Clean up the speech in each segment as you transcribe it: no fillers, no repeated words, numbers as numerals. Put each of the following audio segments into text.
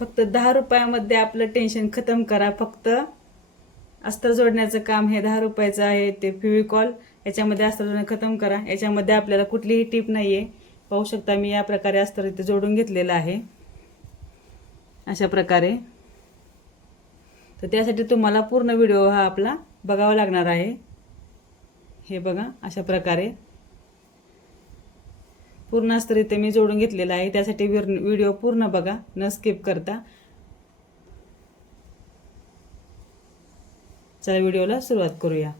फक्त 10 रुपयामध्ये आपलं टेन्शन खतम करा. फक्त अस्तर जोडण्याचं काम हे 10 रुपयाचं आहे. ते फेविकॉल याच्यामध्ये अस्तर जोडणं खतम करा. याच्यामध्ये आपल्याला कुठलीही टीप नाहीये. पाहू शकता मी या प्रकारे अस्तर इथे जोडून घेतलेलं आहे, अशा प्रकारे. तर त्यासाठी तुम्हाला पूर्ण व्हिडिओ हा आपला बघावा लागणार आहे. हे बघा, अशा प्रकारे पूर्ण अस्तर इथे मी जोडून घेतलेलं आहे. त्यासाठी व्हिडिओ पूर्ण बघा, न स्किप करता. चला व्हिडिओला सुरुवात करूया.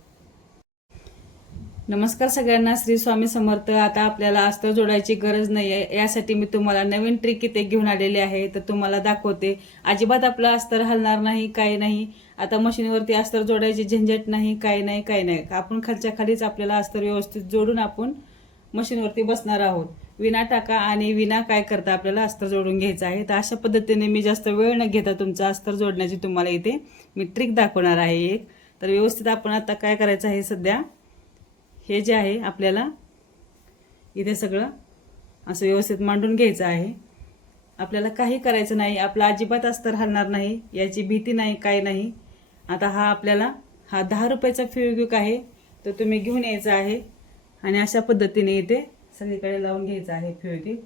नमस्कार सगळ्यांना, श्री स्वामी समर्थ. आता आपल्याला अस्तर जोडायची गरज नाही आहे. यासाठी मी तुम्हाला नवीन ट्रिक इथे घेऊन आलेली आहे, तर तुम्हाला दाखवते. अजिबात आपलं अस्तर हलणार नाही, काही नाही. आता मशीनवरती अस्तर जोडायची झंझट नाही, काही नाही, काही नाही. आपण खालच्या खालीच आपल्याला अस्तर व्यवस्थित जोडून आपण मशीनवरती बसणार आहोत. विना टाका आणि विना काय करता आपल्याला अस्तर जोडून घ्यायचं आहे. तर अशा पद्धतीने मी जास्त वेळ न घेता तुमचं अस्तर जोडण्याची तुम्हाला इथे मी ट्रिक दाखवणार आहे एक. तर व्यवस्थित आपण आता काय करायचं आहे, सध्या हे जे आहे आपल्याला इथे सगळं असं व्यवस्थित मांडून घ्यायचं आहे. आपल्याला काही करायचं नाही, आपला अजिबात अस्तर हलणार नाही, याची भीती नाही, काय नाही. आता हा 10 रुपयाचा फेविक्विक आहे, तो तुम्ही घेऊन यायचा आहे आणि अशा पद्धतीने इथे सगळीकडे लावून घ्यायचं आहे फेविक्विक.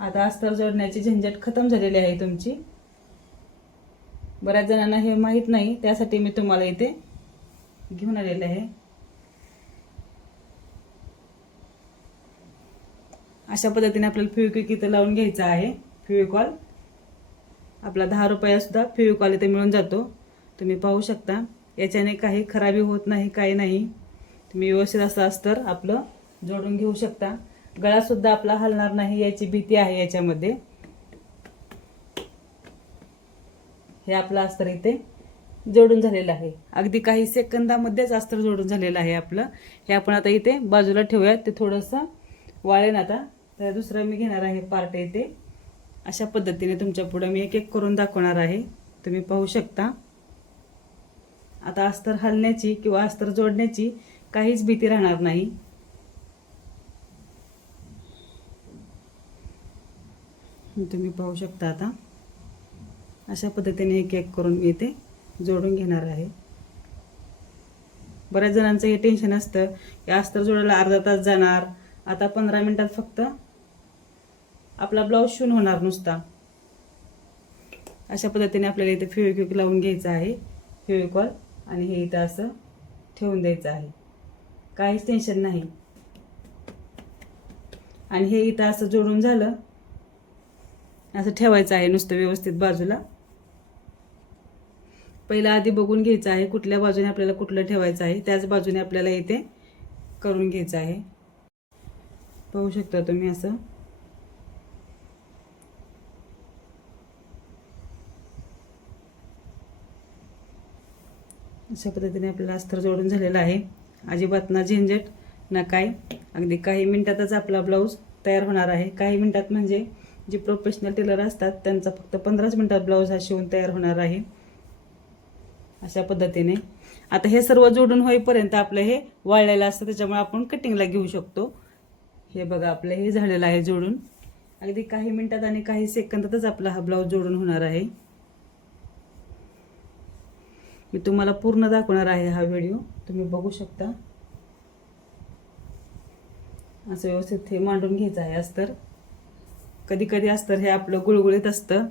आता अस्तर जोडण्याची झंझट खतम झालेली आहे तुमची. बऱ्याच जणांना हे माहीत नाही, त्यासाठी मी तुम्हाला इथे घेऊन आलेले आहे. अशा पद्धतीने आपल्याला फेविक्विक इथे लावून घ्यायचा आहे. फेविकॉल आपला 10 रुपयाला सुद्धा फेविकॉल इथे मिळून जातो. तुम्ही पाहू शकता, याच्याने काही खराबी होत नाही, काही नाही. तुम्ही व्यवस्थित असं अस्तर आपलं जोडून घेऊ शकता. गळा सुद्धा आपला हलणार नाही याची भीती आहे याच्यामध्ये. हे आपलं अस्तर इथे जोडून झालेलं आहे. अगदी काही सेकंदामध्येच अस्तर जोडून झालेलं आहे आपलं. हे आपण आता इथे बाजूला ठेवूयात, ते थोडंसं वाळेन आता. तर दुसरं मी घेणार आहे पार्ट इथे. अशा पद्धतीने तुमच्या पुढे मी एक एक करून दाखवणार आहे. तुम्ही पाहू शकता. आता अस्तर हलण्याची किंवा अस्तर जोडण्याची काहीच भीती राहणार नाही. तुम्ही पाहू शकता. आता अशा पद्धतीने एक एक करून मी इथे जोडून घेणार आहे. बऱ्याच जणांचं हे टेन्शन असतं की अस्तर जोडायला अर्धा तास जाणार, आता 15 मिनिटात फक्त आपला ब्लाऊज शिवून होणार नुसता. अशा पद्धतीने आपल्याला इथे फेविक्विक लावून घ्यायचं आहे, फेविकॉल, आणि हे इथं असं ठेवून द्यायचं आहे. काहीच टेन्शन नाही. आणि हे इथं असं जोडून झालं, असं ठेवायचं आहे नुसतं व्यवस्थित बाजूला. पहिला आधी बघून घ्यायचं आहे कुठल्या बाजूने आपल्याला कुठलं ठेवायचं आहे, त्याच बाजूने आपल्याला इथे करून घ्यायचं आहे. पाहू शकता तुम्ही असं. अशा पद्धतीने आपल्याला अस्तर जोडून झालेलं आहे. अजिबात ना झंझट ना काय. अगदी काही मिनिटातच आपला ब्लाऊज तयार होणार आहे. काही मिनिटात म्हणजे जे प्रोफेशनल टेलर असतात त्यांचा फक्त 15 मिनिटात ब्लाऊज हा शिवून तयार होणार आहे. अशा पद्धतीने आता हे सर्व जोडून होईपर्यंत आपलं हे वाळलेलं असतं, त्याच्यामुळे आपण कटिंगला घेऊ शकतो. हे बघा, आपलं हे झालेलं आहे जोडून. अगदी काही मिनिटात आणि काही सेकंदातच आपला हा ब्लाऊज जोडून होणार आहे. मी तुम्हाला पूर्ण दाखवणार आहे हा व्हिडिओ, तुम्ही बघू शकता. असं व्यवस्थित हे मांडून घ्यायचं आहे अस्तर. कधी कधी अस्तर हे आपलं गुळगुळीत असतं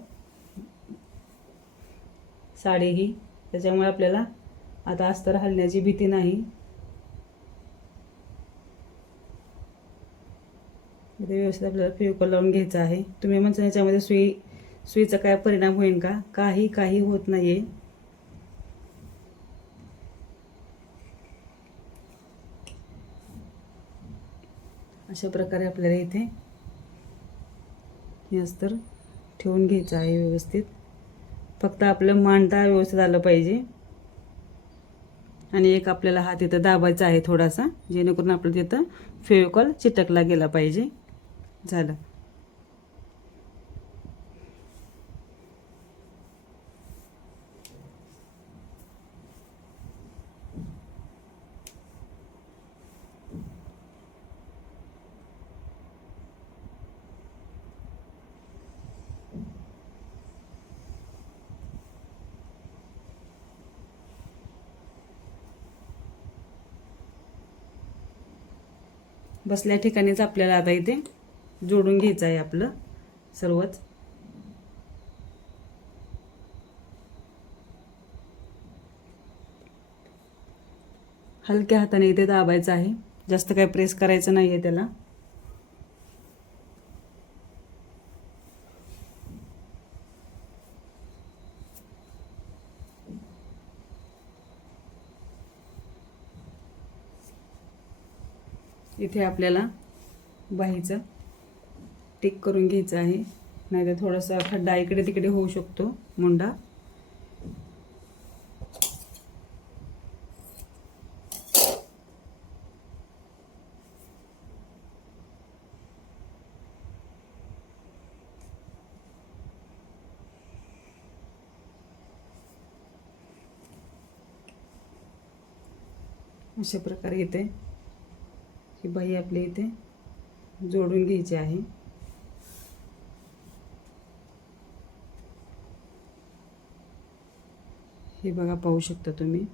साडी ही, त्याच्यामुळे आपल्याला आता अस्तर हलण्याची भीती नाही. इथे व्यवस्थित आपल्याला फेविकॉल लावून घ्यायचं आहे. तुम्ही म्हणजे याच्यामध्ये सुईचा काय परिणाम होईल का? काही होत नाहीये. अशा प्रकारे आपल्याला इथे हे अस्तर ठेवून घ्यायचं आहे व्यवस्थित. फक्त आपलं मांडता व्यवस्थित आलं पाहिजे. आणि एक आपल्याला हात इथं दाबायचा आहे थोडासा, जेणेकरून आपलं तिथं फेविकॉल चिटकला गेला पाहिजे. झालं. बसल्या ठिकाणीच आपल्याला आता इथे जोडून घ्यायचं आहे आपलं सर्वच. हलक्या हाताने इथे दाबायचं आहे, जास्त काही प्रेस करायचं नाही आहे त्याला. इथे आपल्याला बाहीचं टिक करून घ्यायचं आहे, नाहीतर थोडासा खड्डा इकडे तिकडे होऊ शकतो मुंडा. अशा प्रकारे इथे ही बाही आपली इथे जोडून घ्यायची आहे. हे बघा, पाहू शकता तुम्ही.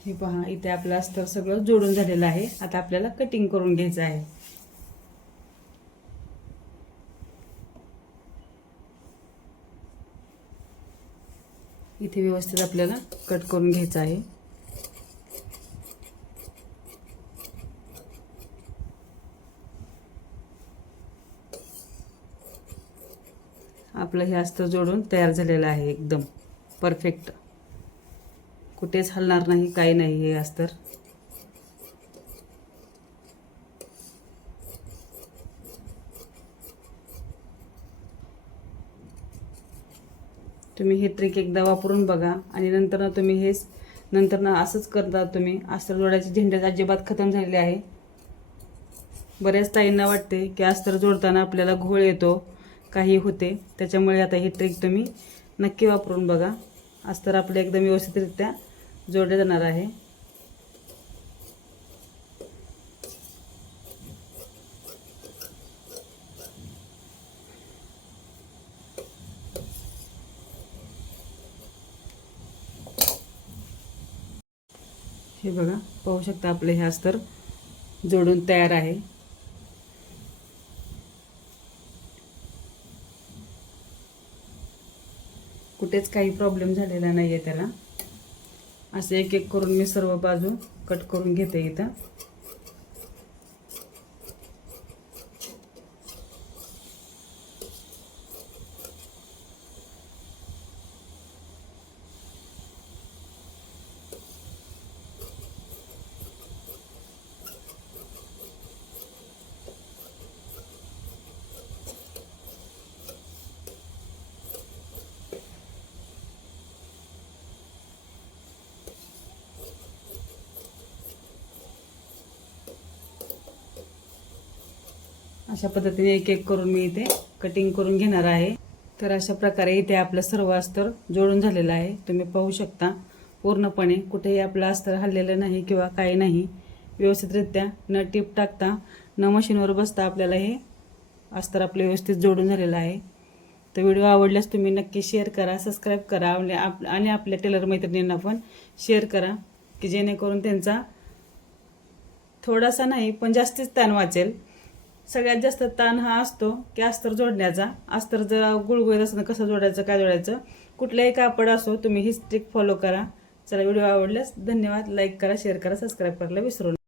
हे पहा, इथे आपलं अस्तर सगळं जोडून झालेलं आहे. आता आपल्याला कटिंग करून घ्यायचं आहे. इथे व्यवस्थित आपल्याला कट करून घ्यायचं आहे. आपलं हे अस्तर जोडून तयार झालेलं आहे, एकदम परफेक्ट. कुठेच हलणार नाही, काही नाही हे अस्तर. तुम्ही हे ट्रिक एकदा वापरून बघा आणि नंतर तुम्ही हेच असंच करता. तुम्ही अस्तर जोडायचे झंझट अजिबात खतम झालेले आहे. बऱ्याच ताईंना वाटते की अस्तर जोडताना आपल्याला घोळ येतो, काही होते, त्याच्यामुळे आता ही ट्रिक तुम्ही नक्की वापरून बघा. अस्तर आपलं एकदम व्यवस्थितरित्या जोडले जाणार आहे. हे बघा, पाहू शकता आपले हे अस्तर जोडून तयार आहे. कुठेच काही प्रॉब्लेम झालेला नाही आहे त्याला. असं एक एक करून मी सर्व बाजू कट करून घेते इथं. अशा पद्धतीने एक एक करून मी इथे कटिंग करून घेणार आहे. तर अशा प्रकारे इथे आपलं सर्व अस्तर जोडून झालेलं आहे. तुम्ही पाहू शकता पूर्णपणे कुठेही आपलं अस्तर हललेलं नाही किंवा काही नाही. व्यवस्थितरित्या न टीप टाकता न मशीनवर बसता आपल्याला हे अस्तर आपलं व्यवस्थित जोडून झालेलं आहे. तर व्हिडिओ आवडल्यास तुम्ही नक्की शेअर करा, सबस्क्राईब करा आणि आपल्या टेलर मैत्रिणींना पण शेअर करा की जेणेकरून त्यांचा थोडासा नाही पण जास्तीच ताण वाचेल. सगळ्यात जास्त ताण हा असतो की अस्तर जोडण्याचा. अस्तर जर गुळगुळीत असतं कसं जोडायचं, काय जोडायचं, कुठलाही कापड असो, तुम्ही ही ट्रिक फॉलो करा. चला, व्हिडिओ आवडल्यास धन्यवाद. लाईक करा, शेअर करा, सबस्क्राईब करायला विसरू नका.